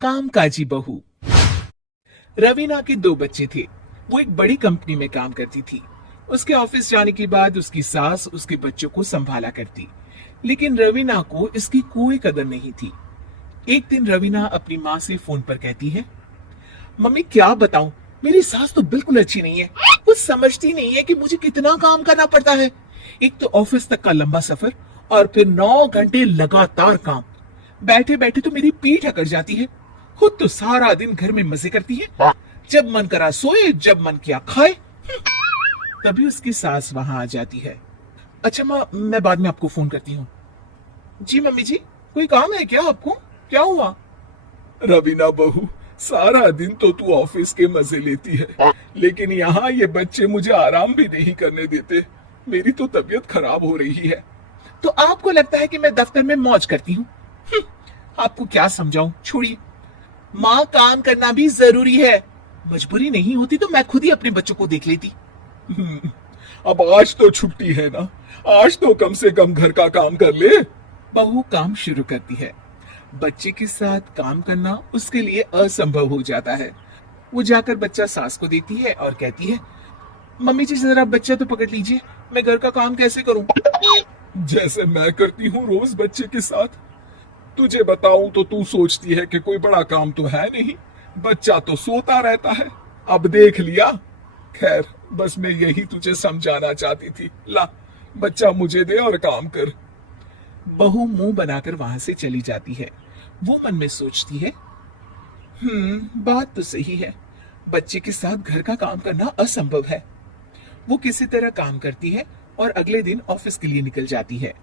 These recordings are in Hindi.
कामकाजी बहू। रवीना के दो बच्चे थे। वो एक बड़ी कंपनी में काम करती थी। उसके ऑफिस जाने के बाद उसकी सास उसके बच्चों को संभाला करती, लेकिन रवीना को इसकी कोई कदर नहीं थी। एक दिन रवीना अपनी माँ से फोन पर कहती है, मम्मी क्या बताऊं, मेरी सास तो बिल्कुल अच्छी नहीं है। वो समझती नहीं है कि मुझे कितना काम करना पड़ता है। एक तो ऑफिस तक का लंबा सफर और फिर 9 घंटे लगातार काम। बैठे बैठे तो मेरी पीठ अकड़ जाती है। खुद तो सारा दिन घर में मजे करती है, जब मन करा सोए, जब मन किया खाए। तभी उसकी सास वहां आ जाती है। अच्छा माँ, मैं बाद में आपको फोन करती हूँ। जी मम्मी जी, कोई काम है क्या आपको? क्या हुआ? रवीना बहू, सारा दिन तो तू ऑफिस के मजे लेती है, लेकिन यहाँ ये बच्चे मुझे आराम भी नहीं करने देते। मेरी तो तबीयत खराब हो रही है। तो आपको लगता है कि मैं दफ्तर में मौज करती हूँ? आपको क्या समझाऊं, छोड़िए। माँ, काम करना भी जरूरी है। मजबूरी नहीं होती तो मैं खुद ही अपने बच्चों को देख लेती। अब आज तो छुट्टी है ना, आज तो कम से कम घर का काम कर ले। बहू काम शुरू करती है। बच्चे के साथ काम करना उसके लिए असंभव हो जाता है। वो जाकर बच्चा सास को देती है और कहती है, मम्मी जी जरा बच्चा तो पकड़ लीजिए, मैं घर का काम कैसे करूं? जैसे मैं करती हूँ रोज बच्चे के साथ। तुझे बताऊं तो तू सोचती है कि कोई बड़ा काम तो है नहीं, बच्चा तो सोता रहता है। अब देख लिया। खैर, बस मैं यही तुझे समझाना चाहती थी। ला, बच्चा मुझे दे और काम कर। बहू मुंह बनाकर वहां से चली जाती है। वो मन में सोचती है, बात तो सही है, बच्चे के साथ घर का काम करना असंभव है। वो किसी तरह काम करती है और अगले दिन ऑफिस के लिए निकल जाती है।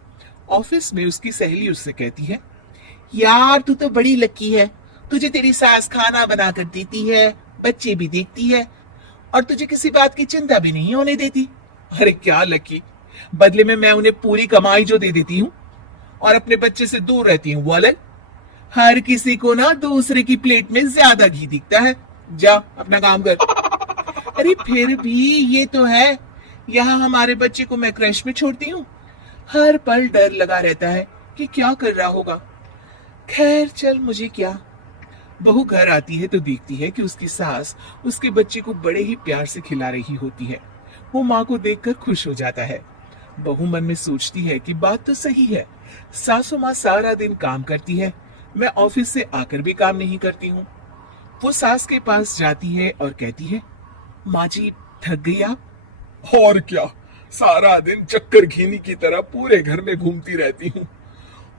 ऑफिस में उसकी सहेली उससे कहती है, यार तू तो बड़ी लकी है, तुझे तेरी सास खाना बना कर देती है, बच्चे भी देखती है और तुझे किसी बात की चिंता भी नहीं होने देती। अरे क्या लकी, बदले में मैं उन्हें पूरी कमाई जो दे देती हूँ और अपने बच्चे से दूर रहती हूँ वो अलग। हर किसी को ना दूसरे की प्लेट में ज्यादा घी दिखता है। जा अपना काम कर। अरे फिर भी ये तो है, यहाँ हमारे बच्चे को मैं क्रैश में छोड़ती हूँ, हर पल डर लगा रहता है कि क्या कर रहा होगा। खैर चल, मुझे क्या। बहू घर आती है तो देखती है कि उसकी सास उसके बच्चे को बड़े ही प्यार से खिला रही होती है। वो माँ को देखकर खुश हो जाता है। बहू मन में सोचती है कि बात तो सही है, सासू माँ सारा दिन काम करती है, मैं ऑफिस से आकर भी काम नहीं करती हूँ। वो सास के पास जाती है और कहती है, माँ जी थक गई आप? और क्या, सारा दिन चक्कर घीनी की तरह पूरे घर में घूमती रहती हूँ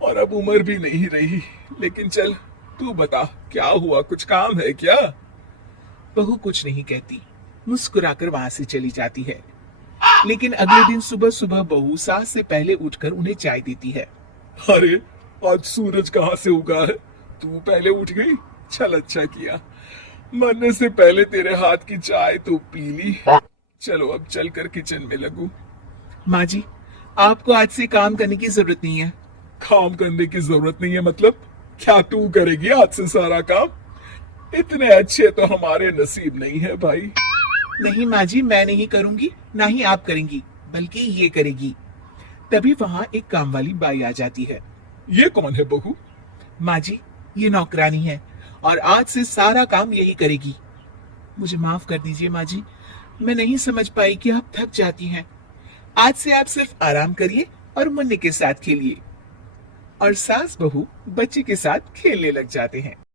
और अब उम्र भी नहीं रही। लेकिन चल, तू बता क्या हुआ, कुछ काम है क्या? बहू कुछ नहीं कहती, मुस्कुराकर वहां से चली जाती है। लेकिन अगले दिन सुबह सुबह बहू सास से पहले उठकर उन्हें चाय देती है। अरे, आज सूरज कहाँ से उगा है? तू पहले उठ गई, चल अच्छा किया। मरने से पहले तेरे हाथ की चाय तो पी ली। चलो अब चलकर किचन में लगूं। माँ जी, आपको आज से काम करने की जरूरत नहीं है। काम करने की जरूरत नहीं है मतलब? क्या तू करेगी आज से सारा काम? इतने अच्छे तो हमारे नसीब नहीं है भाई। नहीं माँ जी, मैं नहीं करूंगी, ना ही आप करेंगी, बल्कि ये करेगी। तभी वहां एक काम वाली बाई आ जाती है। ये कौन है बहू? माँ जी, ये नौकरानी है और आज से सारा काम यही करेगी। मुझे माफ कर दीजिए माँ जी, मैं नहीं समझ पाई कि आप थक जाती हैं। आज से आप सिर्फ आराम करिए और मुन्ने के साथ खेलिए। और सास बहू बच्चे के साथ खेलने लग जाते हैं।